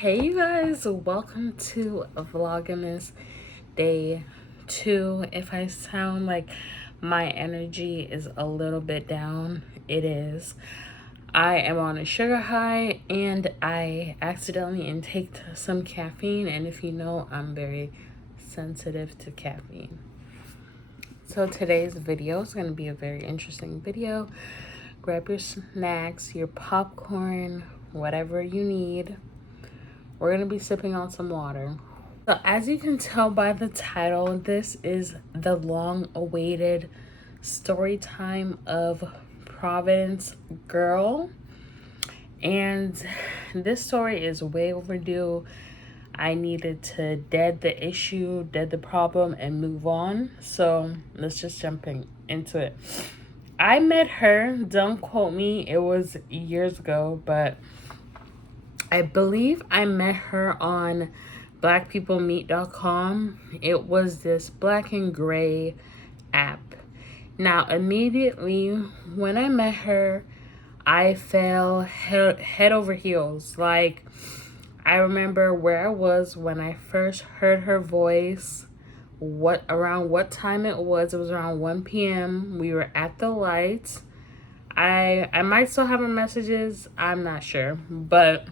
Hey you guys, welcome to Vlogmas day 2. If I sound like my energy is a little bit down, it is. I am on a sugar high and I accidentally intaked some caffeine, and if you know, I'm very sensitive to caffeine. So today's video is going to be a very interesting video. Grab your snacks, your popcorn, whatever you need. We're going to be sipping on some water. So as you can tell by the title, this is the long-awaited story time of Providence Girl. And this story is way overdue. I needed to dead the issue, dead the problem, and move on. So let's just jump into it. I met her, don't quote me, it was years ago, but I believe I met her on blackpeoplemeet.com. It was this black and gray app. Now, immediately when I met her, I fell head over heels. Like, I remember where I was when I first heard her voice, around what time it was. It was around 1 p.m. We were at the lights. I might still have her messages. I'm not sure, but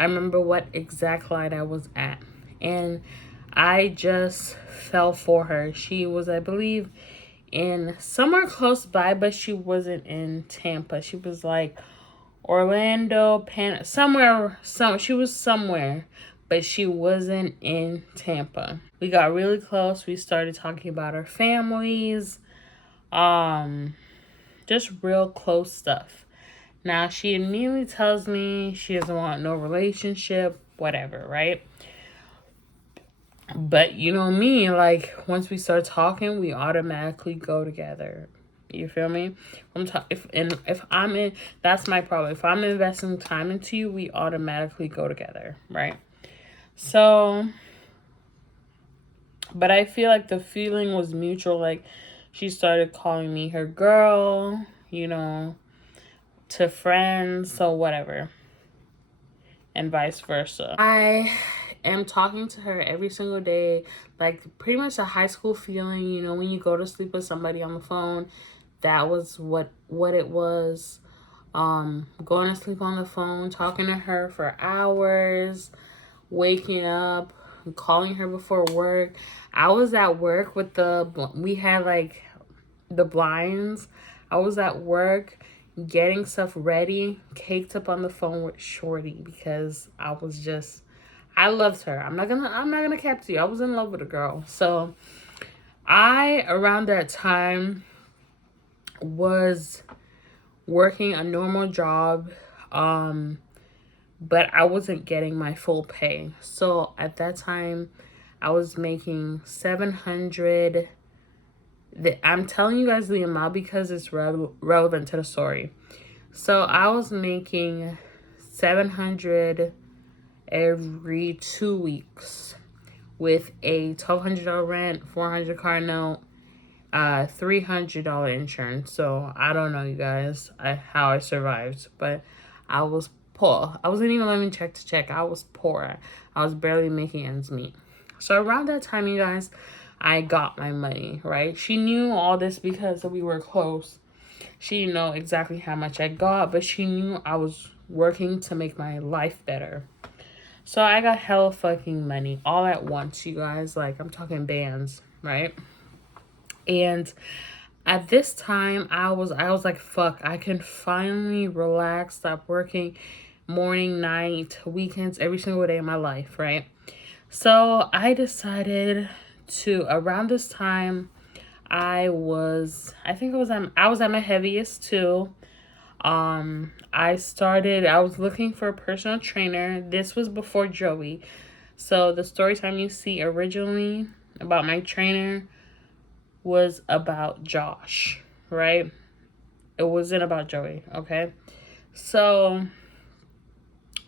I remember what exact light I was at, and I just fell for her. She was, I believe, in somewhere close by, but she wasn't in Tampa. She was like Orlando, she was somewhere, but she wasn't in Tampa. We got really close. We started talking about our families, just real close stuff. Now, she immediately tells me she doesn't want no relationship, whatever, right? But you know me, like, once we start talking, we automatically go together. You feel me? If I'm in, that's my problem. If I'm investing time into you, we automatically go together, right? So, but I feel like the feeling was mutual. Like, she started calling me her girl, to friends, so whatever, and vice versa. I am talking to her every single day, like pretty much a high school feeling, when you go to sleep with somebody on the phone. That was what it was. Going to sleep on the phone, talking to her for hours, waking up, calling her before work. I was at work with we had like the blinds. I was at work getting stuff ready, caked up on the phone with Shorty because I loved her. I'm not gonna cap to you. I was in love with a girl. So I, around that time, was working a normal job, but I wasn't getting my full pay. So at that time, I was making 700. I'm telling you guys the amount because it's relevant to the story. So I was making 700 every 2 weeks with a $1,200 rent, $400 car note, $300 insurance. So I don't know, you guys, how I survived, but I was poor. I wasn't even living check to check. I was poor. I was barely making ends meet. So around that time, you guys, I got my money, right? She knew all this because we were close. She didn't know exactly how much I got, but she knew I was working to make my life better. So I got hella fucking money all at once, you guys. Like, I'm talking bands, right? And at this time, I was like, fuck, I can finally relax, stop working morning, night, weekends, every single day of my life, right? So I decided to, around this time, I was at my heaviest too. I was looking for a personal trainer. This was before Joey. So the story time you see originally about my trainer was about Josh, right? It wasn't about Joey, okay? So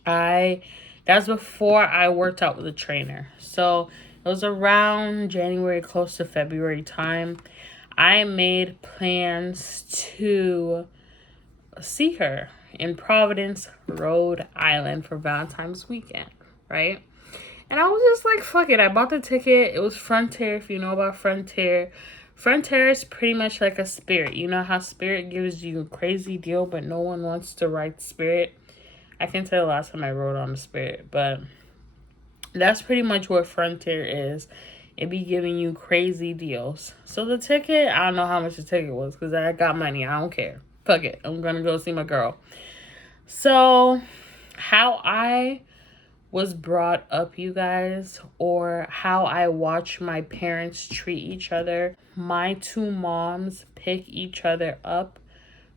that's before I worked out with a trainer. So it was around January, close to February time. I made plans to see her. in Providence, Rhode Island for Valentine's weekend, right? And I was just like, fuck it. I bought the ticket. It was Frontier, if you know about Frontier. Frontier is pretty much like a Spirit. You know how Spirit gives you a crazy deal, but no one wants to ride Spirit? I can't tell the last time I rode on a Spirit, but that's pretty much what Frontier is. It be giving you crazy deals. So the ticket, I don't know how much the ticket was because I got money. I don't care. Fuck it. I'm going to go see my girl. So how I was brought up, you guys, or how I watch my parents treat each other. My two moms pick each other up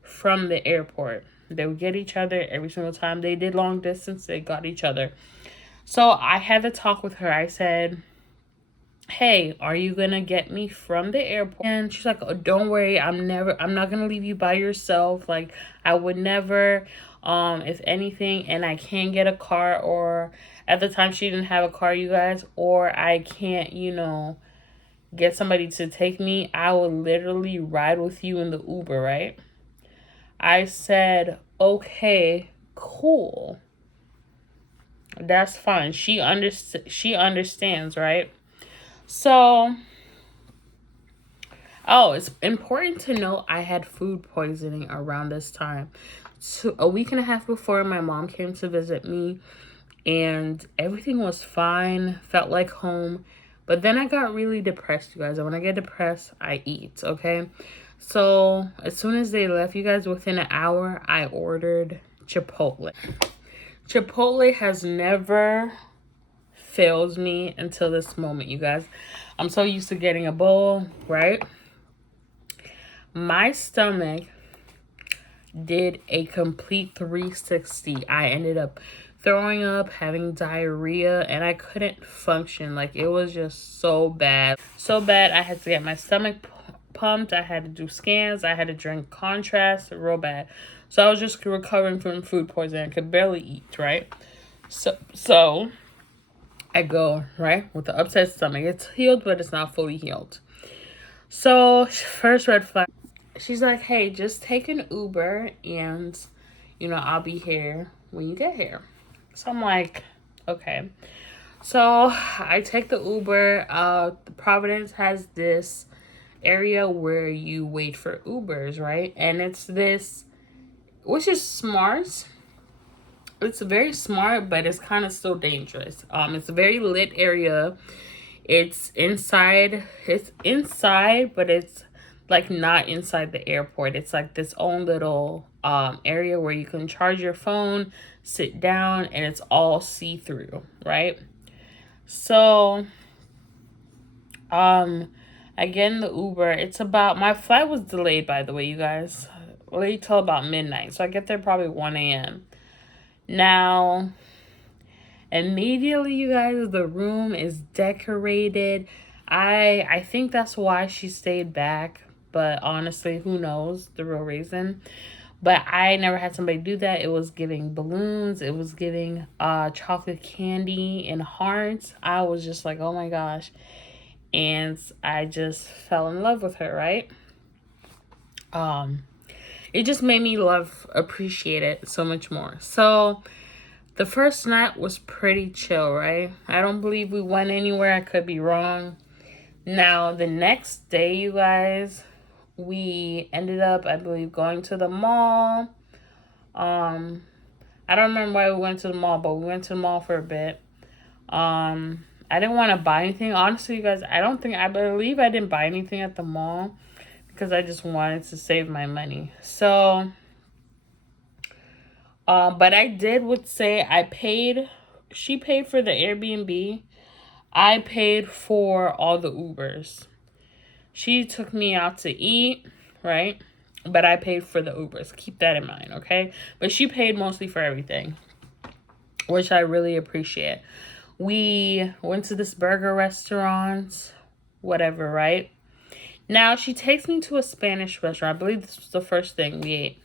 from the airport. They would get each other every single time. They did long distance. They got each other. So I had to talk with her. I said, hey, are you gonna get me from the airport? And she's like, oh, don't worry, I'm not gonna leave you by yourself. Like, I would never, if anything, and I can't get a car, or at the time she didn't have a car, you guys, or I can't, get somebody to take me, I will literally ride with you in the Uber, right? I said, okay, cool. That's fine. She understands, right? So, it's important to note I had food poisoning around this time. So a week and a half before, my mom came to visit me, and everything was fine, felt like home. But then I got really depressed, you guys. And when I get depressed, I eat, okay? So as soon as they left, you guys, within an hour, I ordered Chipotle. Chipotle has never fails me until this moment, you guys. I'm so used to getting a bowl, right? My stomach did a complete 360. I ended up throwing up, having diarrhea, and I couldn't function. Like, it was just so bad. So bad, I had to get my stomach pumped. I had to do scans. I had to drink contrast. Real bad. So I was just recovering from food poisoning. I could barely eat, right? So I go, right, with the upset stomach. It's healed, but it's not fully healed. So, first red flag. She's like, hey, just take an Uber and, I'll be here when you get here. So, I'm like, okay. So, I take the Uber. Providence has this area where you wait for Ubers, right? And it's this, which is smart. It's very smart, but it's kind of still dangerous. It's a very lit area. It's inside, but it's like not inside the airport. It's like this own little area where you can charge your phone, sit down, and it's all see-through, right? So I get in the Uber. It's about, my flight was delayed, by the way, you guys. Late till about midnight. So I get there probably 1 a.m. Now, immediately, you guys, the room is decorated. I think that's why she stayed back, but honestly, who knows the real reason. But I never had somebody do that. It was giving balloons. It was giving chocolate candy and hearts. I was just like, oh my gosh. And I just fell in love with her, right? It just made me appreciate it so much more. So the first night was pretty chill, right? I don't believe we went anywhere. I could be wrong. Now, the next day, you guys, we ended up, I believe, going to the mall. I don't remember why we went to the mall, but we went to the mall for a bit. I didn't want to buy anything. Honestly, you guys, I believe I didn't buy anything at the mall because I just wanted to save my money. So, but I would say she paid for the Airbnb. I paid for all the Ubers. She took me out to eat, right? But I paid for the Ubers. Keep that in mind, okay? But she paid mostly for everything, which I really appreciate. We went to this burger restaurant, whatever, right? Now, she takes me to a Spanish restaurant. I believe this was the first thing we ate.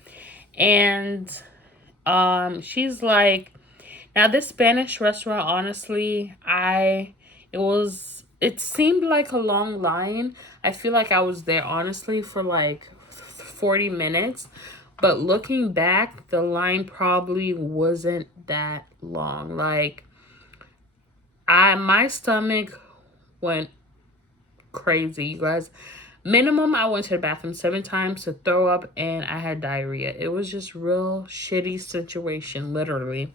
And she's like, now this Spanish restaurant, honestly, it seemed like a long line. I feel like I was there, honestly, for like 40 minutes. But looking back, the line probably wasn't that long. Like, my stomach went crazy, you guys. Minimum, I went to the bathroom 7 times to throw up, and I had diarrhea. It was just real shitty situation, literally.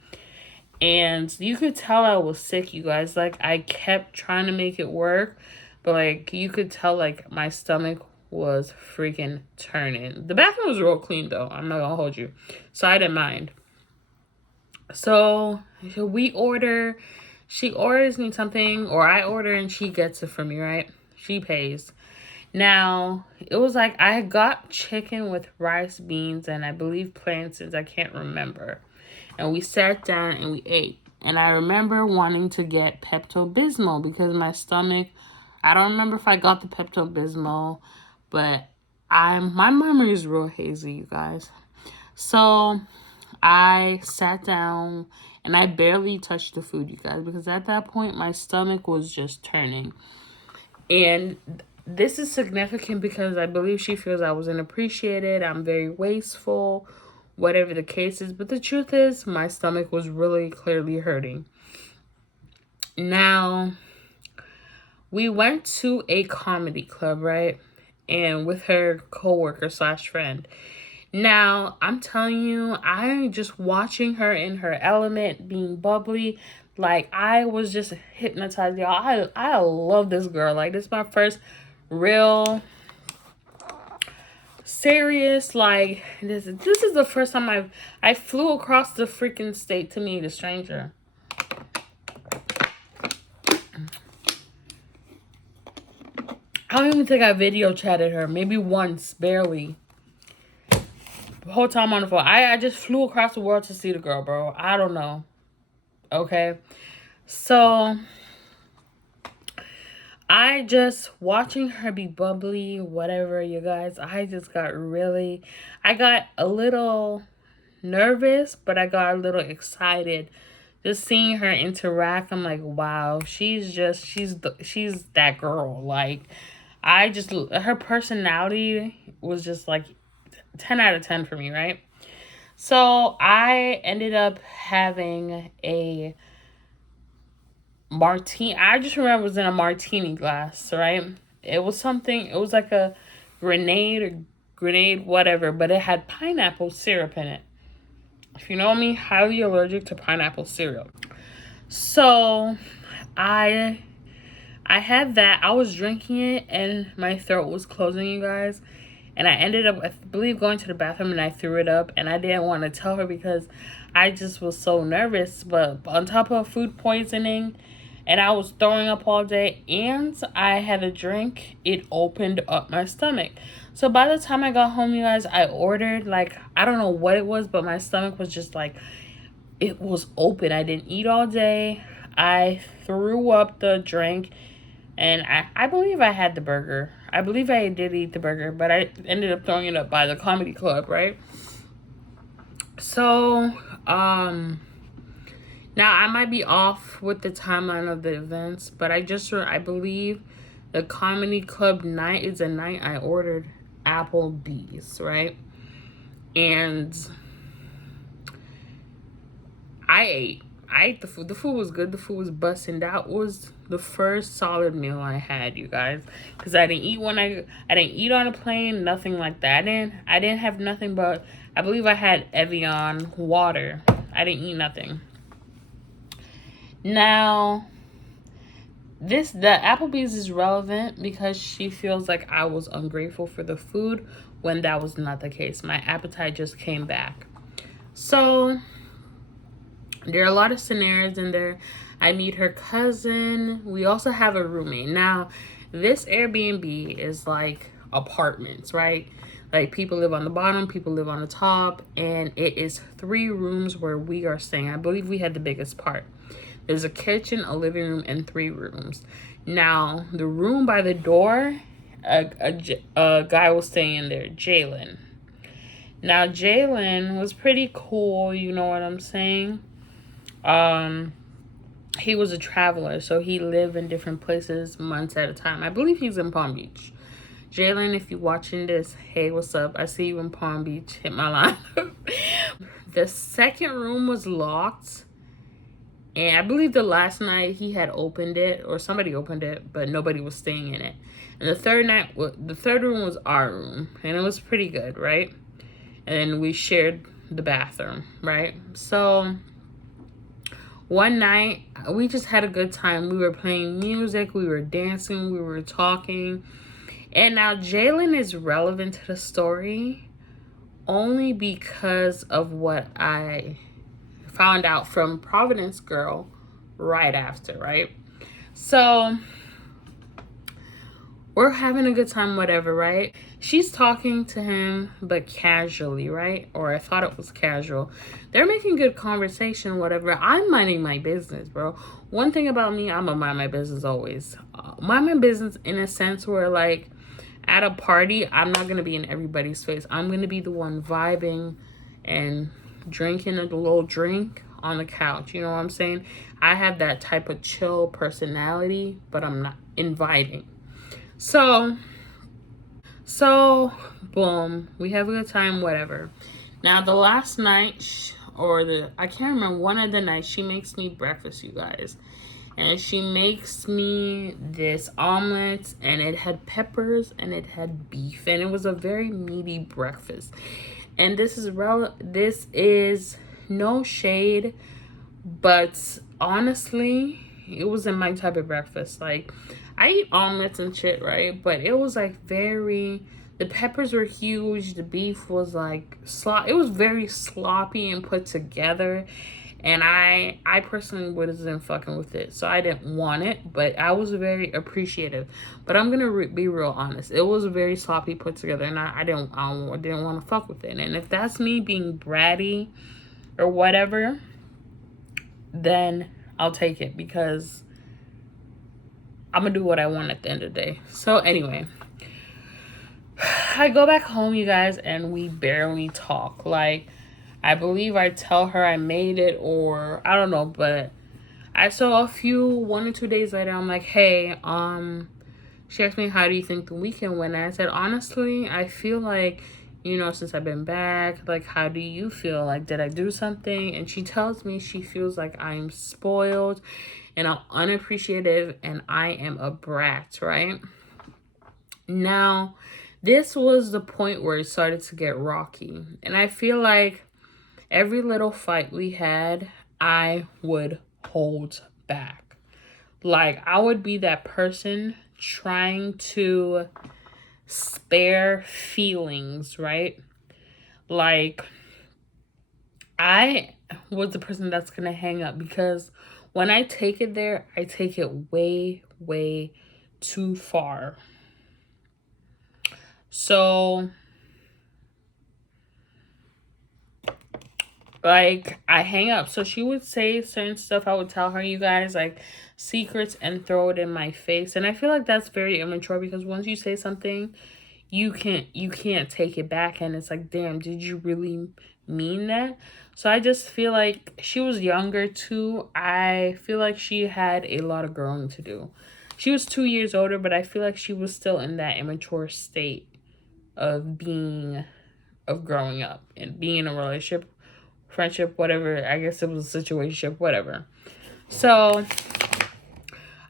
And you could tell I was sick, you guys. Like, I kept trying to make it work, but like, you could tell like my stomach was freaking turning. The bathroom was real clean though, I'm not gonna hold you, so I didn't mind. So she orders me something, or I order and she gets it for me, right? She pays. Now, it was like I got chicken with rice, beans, and I believe plantains. I can't remember. And we sat down and we ate. And I remember wanting to get Pepto-Bismol because my stomach, I don't remember if I got the Pepto-Bismol, but my memory is real hazy, you guys. So I sat down and I barely touched the food, you guys, because at that point my stomach was just turning. And this is significant because I believe she feels I wasn't appreciated. I'm very wasteful, whatever the case is. But the truth is, my stomach was really clearly hurting. Now, we went to a comedy club, right? And with her coworker / friend. Now, I'm telling you, I just watching her in her element, being bubbly. Like, I was just hypnotized, y'all. I love this girl. Like, this is my first real serious, like, this is the first time I flew across the freaking state to meet a stranger. I don't even think I video chatted her. Maybe once, barely. The whole time on the phone. I just flew across the world to see the girl, bro. I don't know. Okay. So I just watching her be bubbly, whatever, you guys. I got a little nervous, but I got a little excited. Just seeing her interact, I'm like, wow, she's that girl. Like, her personality was just like 10 out of 10 for me, right? So I ended up having a martini. I just remember it was in a martini glass, right? It was like a grenade, whatever, but it had pineapple syrup in it. If you know me, highly allergic to pineapple syrup. So I had that. I was drinking it and my throat was closing, you guys. And I ended up, I believe, going to the bathroom and I threw it up. And I didn't want to tell her because I just was so nervous. But on top of food poisoning, and I was throwing up all day, and I had a drink, it opened up my stomach. So by the time I got home, you guys, I ordered, like, I don't know what it was, but my stomach was just like, it was open. I didn't eat all day. I threw up the drink, and I believe I had the burger. I believe I did eat the burger, but I ended up throwing it up by the comedy club, right? So, now I might be off with the timeline of the events, but I believe the comedy club night is a night I ordered Applebee's, right? And I ate the food. The food was good. The food was busting. That was the first solid meal I had, you guys. Because I didn't eat I didn't eat on a plane, nothing like that. I didn't have nothing but, I believe I had Evian water. I didn't eat nothing. Now, the Applebee's is relevant because she feels like I was ungrateful for the food when that was not the case. My appetite just came back. So there are a lot of scenarios in there. I meet her cousin. We also have a roommate. Now, this Airbnb is like apartments, right? Like, people live on the bottom, people live on the top, and it is 3 rooms where we are staying. I believe we had the biggest part. There's a kitchen, a living room, and 3 rooms. Now, the room by the door, a guy was staying in there, Jalen. Now, Jalen was pretty cool, you know what I'm saying? He was a traveler, so he lived in different places months at a time. I believe he's in Palm Beach. Jalen, if you're watching this, hey, what's up? I see you in Palm Beach. Hit my line. The second room was locked. And I believe the last night he had opened it, or somebody opened it, but nobody was staying in it. And the third room was our room, and it was pretty good, right? And we shared the bathroom, right? So one night we just had a good time. We were playing music, we were dancing, we were talking. And now Jalen is relevant to the story only because of what I found out from Providence Girl right after, right? So we're having a good time, whatever, right? She's talking to him, but casually, right? Or I thought it was casual. They're making good conversation, whatever. I'm minding my business, bro. One thing about me, I'm gonna mind my business always. Mind my business in a sense where, like, at a party, I'm not gonna be in everybody's face. I'm gonna be the one vibing and drinking a little drink on the couch. You know what I'm saying? I have that type of chill personality, but I'm not inviting. So boom, we have a good time, whatever. Now the last night, I can't remember, one of the nights, she makes me breakfast, you guys. And she makes me this omelet, and it had peppers and it had beef, and it was a very meaty breakfast. And this is no shade, but honestly, it wasn't my type of breakfast. Like, I eat omelets and shit, right? But it was like the peppers were huge. The beef was like it was very sloppy and put together. And I personally wasn't fucking with it. So I didn't want it, but I was very appreciative. But I'm going to be real honest. It was very sloppy put together, and I didn't want to fuck with it. And if that's me being bratty or whatever, then I'll take it, because I'm gonna do what I want at the end of the day. So anyway, I go back home, you guys, and we barely talk. Like, I believe I tell her I made it, or I don't know, but I saw 1 or 2 days later, I'm like, hey, she asked me, how do you think the weekend went? And I said, honestly, I feel like, since I've been back, like, how do you feel? Like, did I do something? And she tells me she feels like I'm spoiled and I'm unappreciative and I am a brat, right? Now, this was the point where it started to get rocky. And I feel like every little fight we had, I would hold back. Like, I would be that person trying to spare feelings, right? Like, I was the person that's gonna hang up, because when I take it there, I take it way, way too far. So, like, I hang up. So she would say certain stuff. I would tell her, you guys, like, secrets, and throw it in my face. And I feel like that's very immature, because once you say something, you can't take it back, and it's like, damn, did you really mean that? So I just feel like she was younger too. I feel like she had a lot of growing to do. She was 2 years older, but I feel like she was still in that immature state of growing up and being in a relationship, friendship, whatever. I guess it was a situationship, whatever. So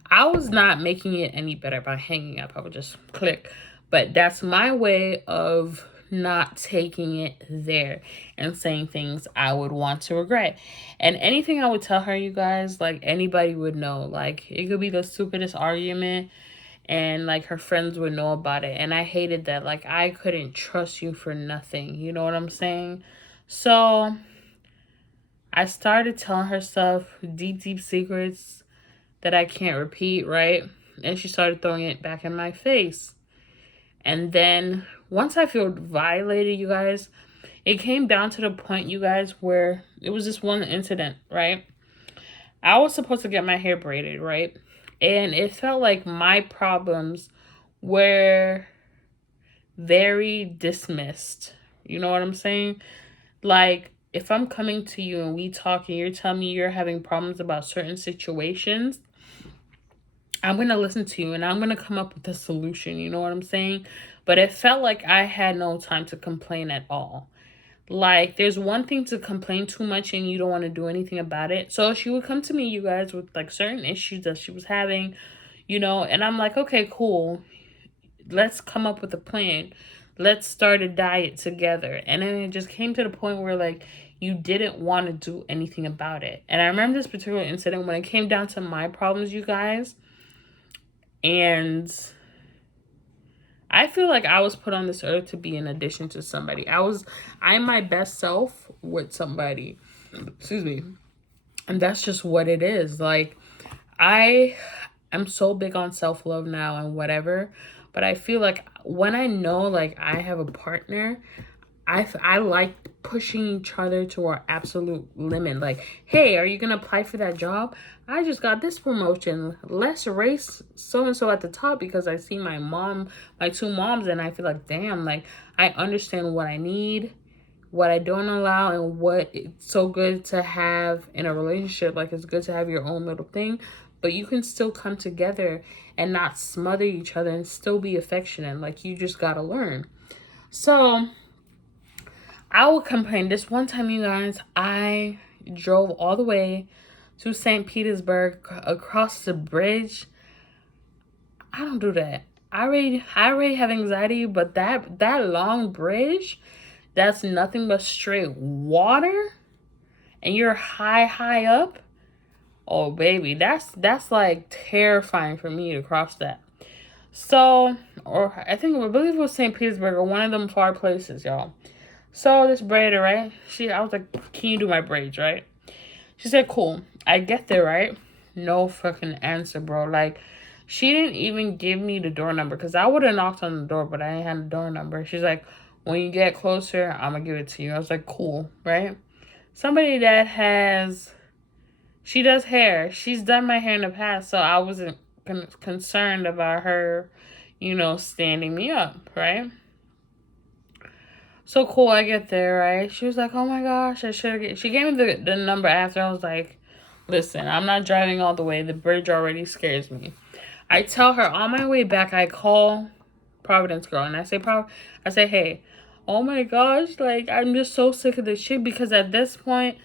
I was not making it any better by hanging up. I would just click. But that's my way of not taking it there and saying things I would want to regret. And anything I would tell her, you guys, like, anybody would know. Like, it could be the stupidest argument, and like, her friends would know about it. And I hated that. Like, I couldn't trust you for nothing. You know what I'm saying? So I started telling her stuff, deep, deep secrets that I can't repeat, right? And she started throwing it back in my face. And then once I feel violated, you guys, it came down to the point, you guys, where it was this one incident, right? I was supposed to get my hair braided, right? And it felt like my problems were very dismissed. You know what I'm saying? Like, if I'm coming to you and we talk and you're telling me you're having problems about certain situations, I'm going to listen to you and I'm going to come up with a solution. You know what I'm saying? But it felt like I had no time to complain at all. Like, there's one thing to complain too much and you don't want to do anything about it. So she would come to me, you guys, with like certain issues that she was having, you know, and I'm like, okay, cool. Let's come up with a plan. Let's start a diet together. And then it just came to the point where like you didn't want to do anything about it. And I remember this particular incident when it came down to my problems, you guys. And I feel like I was put on this earth to be an addition to somebody. I'm my best self with somebody. Excuse me. And that's just what it is. Like, I am so big on self-love now and whatever. But I feel like when I know, like, I have a partner, I like pushing each other to our absolute limit. Like, hey, are you going to apply for that job? I just got this promotion. Let's race so-and-so at the top because I see my two moms, and I feel like, damn, like, I understand what I need, what I don't allow, and what it's so good to have in a relationship. Like, it's good to have your own little thing, but you can still come together and not smother each other and still be affectionate. Like, you just got to learn. So I will complain. This one time, you guys, I drove all the way to St. Petersburg across the bridge. I don't do that. I already have anxiety, but that long bridge, that's nothing but straight water, and you're high up. Oh baby, that's like terrifying for me to cross that. So, I believe it was St. Petersburg or one of them far places, y'all. So this braider, right? I was like, can you do my braids, right? She said, cool. I get there, right? No fucking answer, bro. Like, she didn't even give me the door number because I would have knocked on the door, but I didn't have the door number. She's like, when you get closer, I'm going to give it to you. I was like, cool, right? Somebody she does hair. She's done my hair in the past, so I wasn't concerned about her, you know, standing me up, right? So cool, I get there, right? She was like, oh my gosh, she gave me the number after. I was like, listen, I'm not driving all the way. The bridge already scares me. I tell her on my way back, I call Providence Girl, and I say, hey, oh my gosh, like, I'm just so sick of this shit, because at this point,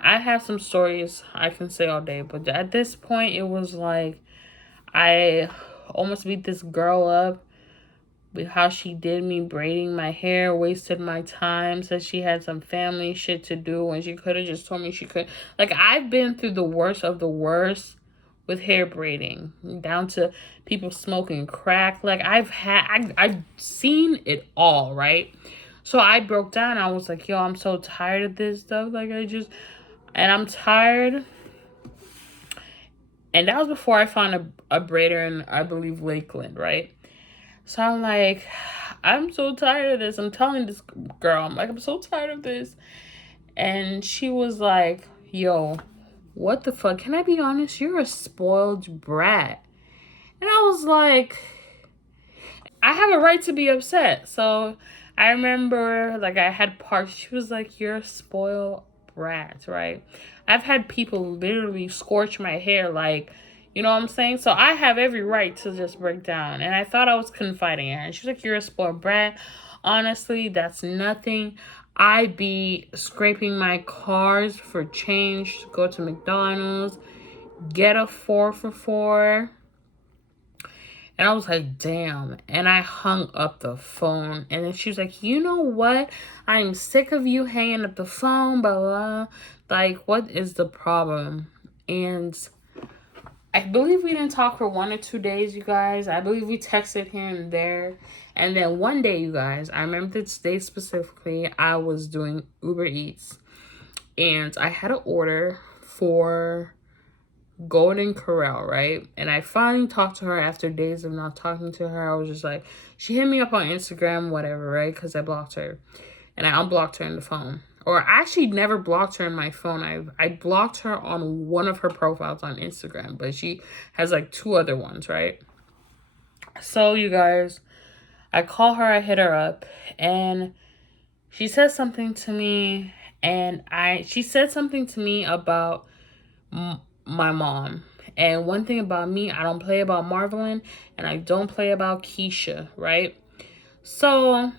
I have some stories I can say all day, but at this point, it was like, I almost beat this girl up with how she did me braiding my hair, wasted my time, said she had some family shit to do when she could have just told me she could. Like, I've been through the worst of the worst with hair braiding, down to people smoking crack. Like, I've seen it all, right? So I broke down. I was like, yo, I'm so tired of this stuff. Like, and I'm tired. And that was before I found a braider in, I believe, Lakeland, right? So I'm like, I'm so tired of this. I'm telling this girl, I'm like, I'm so tired of this. And she was like, yo, what the fuck? Can I be honest? You're a spoiled brat. And I was like, I have a right to be upset. So I remember, like, I had parked. She was like, you're a spoiled brat, right? I've had people literally scorch my hair, like, you know what I'm saying? So I have every right to just break down. And I thought I was confiding in her. And she was like, you're a spoiled brat. Honestly, that's nothing. I be scraping my cars for change to go to McDonald's, get a 4 for $4. And I was like, damn. And I hung up the phone. And then she was like, you know what? I'm sick of you hanging up the phone, blah, blah. Like, what is the problem? And I believe we didn't talk for 1 or 2 days, you guys. I believe we texted here and there. And then one day, you guys, I remember this day specifically, I was doing Uber Eats. And I had an order for Golden Corral, right? And I finally talked to her after days of not talking to her. I was just like, she hit me up on Instagram, whatever, right? Because I blocked her. And I unblocked her in the phone. Or I actually never blocked her in my phone. I blocked her on one of her profiles on Instagram. But she has like 2 other ones, right? So, you guys, I call her, I hit her up. And she said something to me. And she said something to me about my mom. And one thing about me, I don't play about Marvelyn and I don't play about Keisha, right? So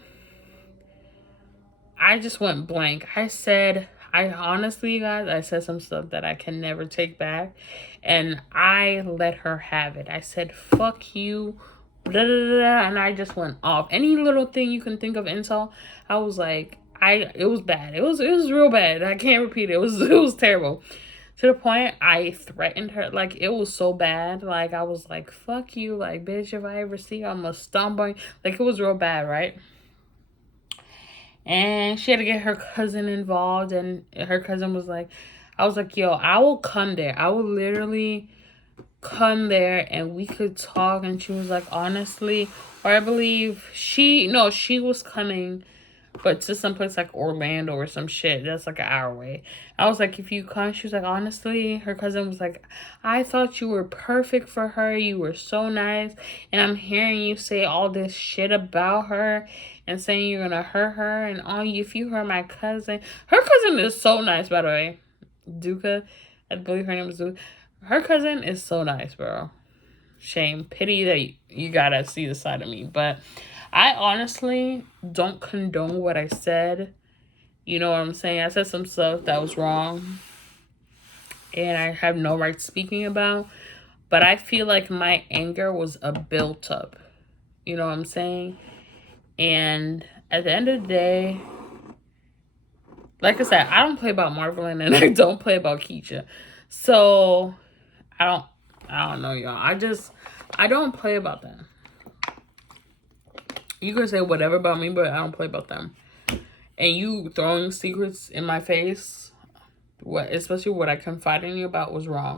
I just went blank. I honestly, you guys, I said some stuff that I can never take back. And I let her have it. I said, fuck you. Blah, blah, blah, and I just went off. Any little thing you can think of insult, I was like, it was bad. It was real bad. I can't repeat it. It was terrible. To the point I threatened her. Like, it was so bad. Like, I was like, fuck you. Like, bitch, if I ever see you, I'm gonna stomp on you. Like, it was real bad, right? And she had to get her cousin involved. And her cousin was like, I was like, yo, I will come there. I will literally come there and we could talk. And she was like, honestly, or I believe she was coming, but to some place like Orlando or some shit. That's like an hour away. I was like, if you come, she was like, honestly, her cousin was like, I thought you were perfect for her. You were so nice. And I'm hearing you say all this shit about her and saying you're gonna hurt her and all you. If you hurt my cousin, her cousin is so nice, by the way. Duka, I believe her name is Duka. Her cousin is so nice, bro. Shame. Pity that you gotta see the side of me. But I honestly don't condone what I said. You know what I'm saying? I said some stuff that was wrong. And I have no right speaking about. But I feel like my anger was a built up. You know what I'm saying? And at the end of the day, like I said, I don't play about Marvelyn and I don't play about Keisha. So I don't know, y'all. I don't play about them. You can say whatever about me, but I don't play about them. And you throwing secrets in my face, especially what I confided in you about, was wrong.